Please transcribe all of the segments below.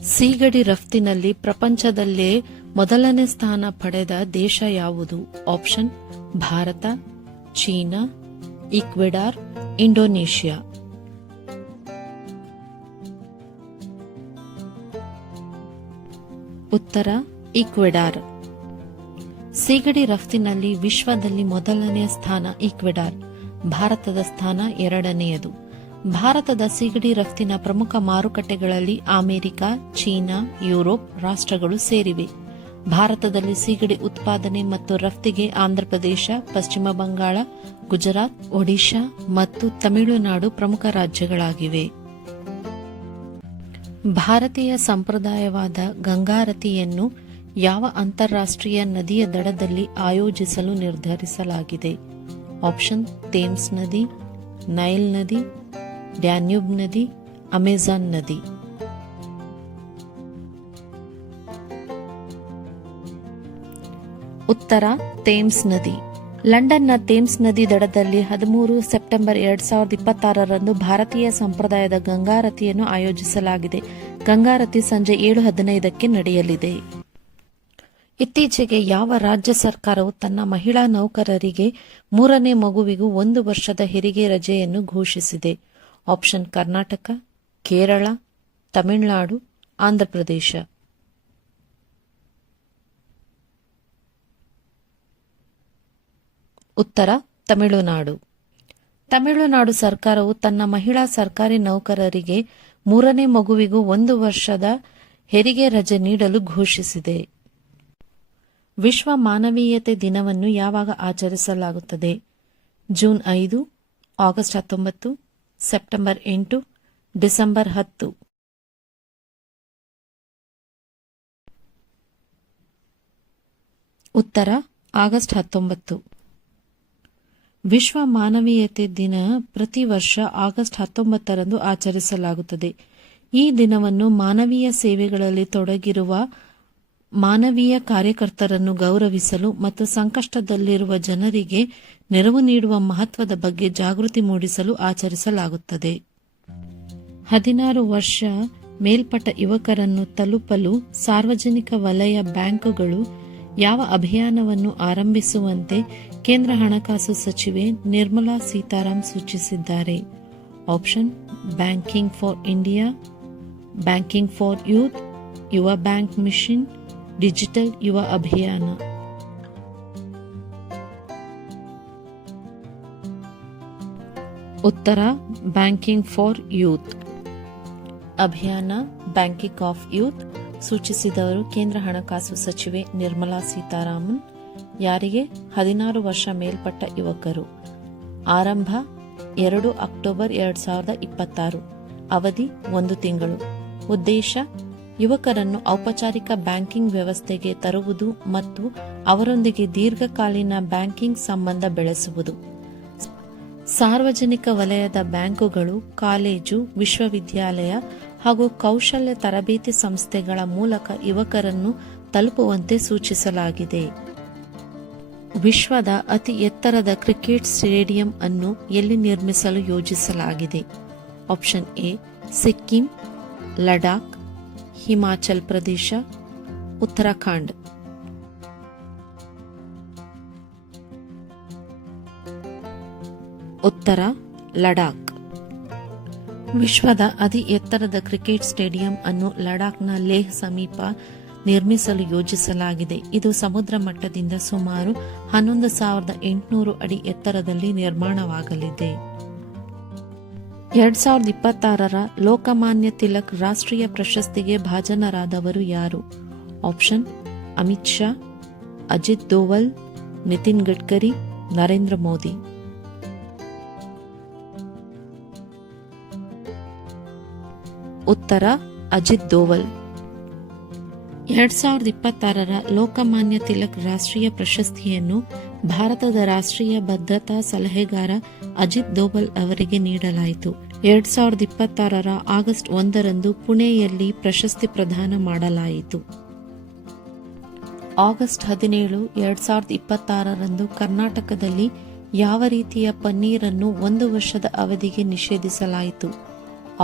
ಸೀಗಡಿ ರಫ್ತಿನಲ್ಲಿ ಪ್ರಪಂಚದಲ್ಲೇ ಮೊದಲನೇ ಸ್ಥಾನ ಪಡೆದ ದೇಶ ಯಾವುದು? Option Bharat, China, Ecuador, Indonesia. ಉತ್ತರ ಈಕ್ವೆಡಾರ್. ಸೀಗಡಿ ರಫ್ತಿನಲ್ಲಿ ವಿಶ್ವದಲ್ಲಿ ಮೊದಲನೆಯ ಸ್ಥಾನ ಈಕ್ವೆಡಾರ್, ಭಾರತದ ಸ್ಥಾನ ಎರಡನೆಯದು. ಭಾರತದ ಸೀಗಡಿ ರಫ್ತಿನ ಪ್ರಮುಖ ಮಾರುಕಟ್ಟೆಗಳಲ್ಲಿ ಅಮೆರಿಕ, ಚೀನಾ, ಯುರೋಪ್ ರಾಷ್ಟ್ರಗಳು ಸೇರಿವೆ. ಭಾರತದಲ್ಲಿ ಸೀಗಡಿ ಉತ್ಪಾದನೆ ಮತ್ತು ರಫ್ತಿಗೆ ಆಂಧ್ರಪ್ರದೇಶ, ಪಶ್ಚಿಮ ಬಂಗಾಳ, ಗುಜರಾತ್, ಒಡಿಶಾ ಮತ್ತು ತಮಿಳುನಾಡು ಪ್ರಮುಖ ರಾಜ್ಯಗಳಾಗಿವೆ. ಭಾರತೀಯ ಸಂಪ್ರದಾಯವಾದ ಗಂಗಾರತಿಯನ್ನು ಯಾವ ಅಂತಾರಾಷ್ಟ್ರೀಯ ನದಿಯ ದಡದಲ್ಲಿ ಆಯೋಜಿಸಲು ನಿರ್ಧರಿಸಲಾಗಿದೆ? ಆಪ್ಷನ್ ಥೇಮ್ಸ್ ನದಿ, ನೈಲ್ ನದಿ, ಡ್ಯಾನ್ಯೂಬ್ ನದಿ, ಅಮೆಜಾನ್ ನದಿ. ಉತ್ತರ ಥೇಮ್ಸ್ ನದಿ. ಲಂಡನ್ನ ಥೇಮ್ಸ್ ನದಿ ದಡದಲ್ಲಿ 13 ಸೆಪ್ಟೆಂಬರ್ 2026ರಂದು ಭಾರತೀಯ ಸಂಪ್ರದಾಯದ ಗಂಗಾರತಿಯನ್ನು ಆಯೋಜಿಸಲಾಗಿದೆ. ಗಂಗಾರತಿ ಸಂಜೆ 7:15ಕ್ಕೆ ನಡೆಯಲಿದೆ. ಇತ್ತೀಚೆಗೆ ಯಾವ ರಾಜ್ಯ ಸರ್ಕಾರವು ತನ್ನ ಮಹಿಳಾ ನೌಕರರಿಗೆ 3ನೇ ಮಗುವಿಗೂ 1 ವರ್ಷದ ಹೆರಿಗೆ ರಜೆಯನ್ನು ಘೋಷಿಸಿದೆ? ಆಪ್ಷನ್ ಕರ್ನಾಟಕ, ಕೇರಳ, ತಮಿಳುನಾಡು, ಆಂಧ್ರಪ್ರದೇಶ. ಉತ್ತರ ತಮಿಳುನಾಡು. ತಮಿಳುನಾಡು ಸರ್ಕಾರವು ತನ್ನ ಮಹಿಳಾ ಸರ್ಕಾರಿ ನೌಕರರಿಗೆ 3ನೇ ಮಗುವಿಗೂ 1 ವರ್ಷದ ಹೆರಿಗೆ ರಜೆ ನೀಡಲು ಘೋಷಿಸಿದೆ. ವಿಶ್ವ ಮಾನವೀಯತೆ ದಿನವನ್ನು ಯಾವಾಗ ಆಚರಿಸಲಾಗುತ್ತದೆ? June 5, August 19, September 8, December 10. ಉತ್ತರ ಆಗಸ್ಟ್ 19. ವಿಶ್ವ ಮಾನವೀಯತೆ ದಿನ ಪ್ರತಿ ವರ್ಷ ಆಗಸ್ಟ್ 19ರಂದು ಆಚರಿಸಲಾಗುತ್ತದೆ. ಈ ದಿನವನ್ನು ಮಾನವೀಯ ಸೇವೆಗಳಲ್ಲಿ ತೊಡಗಿರುವ ಮಾನವೀಯ ಕಾರ್ಯಕರ್ತರನ್ನು ಗೌರವಿಸಲು ಮತ್ತು ಸಂಕಷ್ಟದಲ್ಲಿರುವ ಜನರಿಗೆ ನೆರವು ನೀಡುವ ಮಹತ್ವದ ಬಗ್ಗೆ ಜಾಗೃತಿ ಮೂಡಿಸಲು ಆಚರಿಸಲಾಗುತ್ತದೆ. 16 ವರ್ಷ ಮೇಲ್ಪಟ್ಟ ಯುವಕರನ್ನು ತಲುಪಲು ಸಾರ್ವಜನಿಕ ವಲಯ ಬ್ಯಾಂಕುಗಳು ಯಾವ ಅಭಿಯಾನವನ್ನು ಆರಂಭಿಸುವಂತೆ ಕೇಂದ್ರ ಹಣಕಾಸು ಸಚಿವೆ ನಿರ್ಮಲಾ ಸೀತಾರಾಮನ್ ಸೂಚಿಸಿದ್ದಾರೆ? Option banking for India, banking for youth, ಯುವ ಬ್ಯಾಂಕ್ ಮಿಷನ್, ಡಿಜಿಟಲ್ ಯುವ ಅಭಿಯಾನ. ಉತ್ತರ ಬ್ಯಾಂಕಿಂಗ್ ಫಾರ್ ಯೂತ್. ಅಭಿಯಾನ ಬ್ಯಾಂಕಿಂಗ್ ಆಫ್ ಯೂತ್ ಸೂಚಿಸಿದವರು ಕೇಂದ್ರ ಹಣಕಾಸು ಸಚಿವೆ ನಿರ್ಮಲಾ ಸೀತಾರಾಮನ್. ಯಾರಿಗೆ? 16 ವರ್ಷ ಮೇಲ್ಪಟ್ಟ ಯುವಕರು. ಆರಂಭ 2 ಅಕ್ಟೋಬರ್ 2026. ಅವಧಿ 1 ತಿಂಗಳು. ಉದ್ದೇಶ ಯುವಕರನ್ನು ಔಪಚಾರಿಕ ಬ್ಯಾಂಕಿಂಗ್ ವ್ಯವಸ್ಥೆಗೆ ತರುವುದು ಮತ್ತು ಅವರೊಂದಿಗೆ ದೀರ್ಘಕಾಲೀನ ಬ್ಯಾಂಕಿಂಗ್ ಸಂಬಂಧ ಬೆಳೆಸುವುದು. ಸಾರ್ವಜನಿಕ ವಲಯದ ಬ್ಯಾಂಕುಗಳು, ಕಾಲೇಜು, ವಿಶ್ವವಿದ್ಯಾಲಯ ಹಾಗೂ ಕೌಶಲ್ಯ ತರಬೇತಿ ಸಂಸ್ಥೆಗಳ ಮೂಲಕ ಯುವಕರನ್ನು ತಲುಪುವಂತೆ ಸೂಚಿಸಲಾಗಿದೆ. ವಿಶ್ವದ ಅತಿ ಎತ್ತರದ ಕ್ರಿಕೆಟ್ ಸ್ಟೇಡಿಯಂ ಅನ್ನು ಎಲ್ಲಿ ನಿರ್ಮಿಸಲು ಯೋಜಿಸಲಾಗಿದೆ? Option A Sikkim, Ladakh, Himachal Pradesh, Uttarakhand. ಉತ್ತರ ಲಡಾಖ್. ವಿಶ್ವದ ಅತಿ ಎತ್ತರದ ಕ್ರಿಕೆಟ್ ಸ್ಟೇಡಿಯಂ ಅನ್ನು ಲಡಾಖ್ನ ಲೇಹ್ ಸಮೀಪ ನಿರ್ಮಿಸಲು ಯೋಜಿಸಲಾಗಿದೆ. ಇದು ಸಮುದ್ರ ಮಟ್ಟದಿಂದ ಸುಮಾರು 11,800 ಅಡಿ ಎತ್ತರದಲ್ಲಿ ನಿರ್ಮಾಣವಾಗಲಿದೆ. 2026ರ ಲೋಕಮಾನ್ಯ ತಿಲಕ್ ರಾಷ್ಟ್ರೀಯ ಪ್ರಶಸ್ತಿಗೆ ಭಾಜನರಾದವರು ಯಾರು? ಆಪ್ಷನ್ ಅಮಿತ್ ಶಾ, ಅಜಿತ್ ದೋವಲ್, ನಿತಿನ್ ಗಡ್ಕರಿ, ನರೇಂದ್ರ ಮೋದಿ. ಉತ್ತರ ಅಜಿತ್ ದೋವಲ್. 2026ರ ಲೋಕಮಾನ್ಯ ತಿಲಕ್ ರಾಷ್ಟ್ರೀಯ ಪ್ರಶಸ್ತಿಯನ್ನು ಭಾರತದ ರಾಷ್ಟ್ರೀಯ ಭದ್ರತಾ ಸಲಹೆಗಾರ ಅಜಿತ್ ದೋವಲ್ ಅವರಿಗೆ ನೀಡಲಾಯಿತು. 2026ರ ಆಗಸ್ಟ್ 1ರಂದು ಪುಣೆಯಲ್ಲಿ ಪ್ರಶಸ್ತಿ ಪ್ರದಾನ ಮಾಡಲಾಯಿತು. ಆಗಸ್ಟ್ 17, 2026ರಂದು ಕರ್ನಾಟಕದಲ್ಲಿ ಯಾವ ರೀತಿಯ ಪನ್ನೀರನ್ನು 1 ವರ್ಷದ ಅವಧಿಗೆ ನಿಷೇಧಿಸಲಾಯಿತು?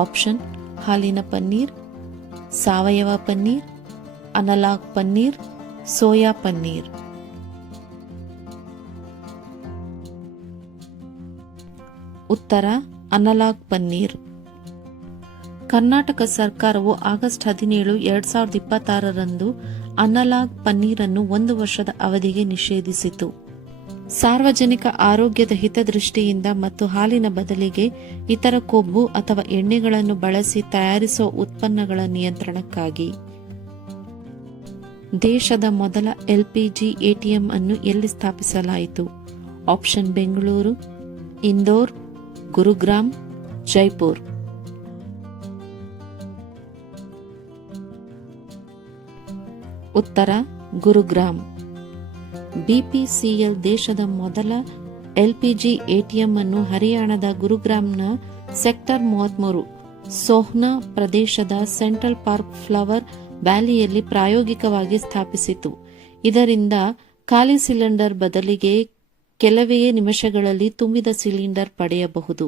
ಆಪ್ಷನ್ ಹಾಲಿನ ಪನ್ನೀರ್, ಸಾವಯವ ಪನ್ನೀರ್, ಅನಲಾಗ್ ಪನ್ನೀರ್, ಸೋಯಾ ಪನ್ನೀರ್. ಉತ್ತರ ಅನಲಾಗ್ ಪನ್ನೀರ್. ಕರ್ನಾಟಕ ಸರ್ಕಾರವು ಆಗಸ್ಟ್ 17, 2026ರಂದು ಅನಲಾಗ್ ಪನ್ನೀರನ್ನು 1 ವರ್ಷದ ಅವಧಿಗೆ ನಿಷೇಧಿಸಿತು. ಸಾರ್ವಜನಿಕ ಆರೋಗ್ಯದ ಹಿತದೃಷ್ಟಿಯಿಂದ ಮತ್ತು ಹಾಲಿನ ಬದಲಿಗೆ ಇತರ ಕೊಬ್ಬು ಅಥವಾ ಎಣ್ಣೆಗಳನ್ನು ಬಳಸಿ ತಯಾರಿಸುವ ಉತ್ಪನ್ನಗಳ ನಿಯಂತ್ರಣಕ್ಕಾಗಿ. ದೇಶದ ಮೊದಲ ಎಲ್ಪಿಜಿ ಎಟಿಎಂ ಅನ್ನು ಎಲ್ಲಿ ಸ್ಥಾಪಿಸಲಾಯಿತು? ಆಪ್ಷನ್ ಬೆಂಗಳೂರು, ಇಂದೋರ್, ಗುರುಗ್ರಾಮ್, ಜೈಪುರ್. ಉತ್ತರ ಗುರುಗ್ರಾಮ್. ಬಿಪಿಸಿಎಲ್ ದೇಶದ ಮೊದಲ ಎಲ್ಪಿಜಿ ಎಟಿಎಂ ಅನ್ನು ಹರಿಯಾಣದ ಗುರುಗ್ರಾಮ್ನ ಸೆಕ್ಟರ್ 33 ಸೋಹ್ನಾ ಪ್ರದೇಶದ ಸೆಂಟ್ರಲ್ ಪಾರ್ಕ್ ಫ್ಲವರ್ ವ್ಯಾಲಿಯಲ್ಲಿ ಪ್ರಾಯೋಗಿಕವಾಗಿ ಸ್ಥಾಪಿಸಿತು. ಇದರಿಂದ ಖಾಲಿ ಸಿಲಿಂಡರ್ ಬದಲಿಗೆ ಕೆಲವೇ ನಿಮಿಷಗಳಲ್ಲಿ ತುಂಬಿದ ಸಿಲಿಂಡರ್ ಪಡೆಯಬಹುದು.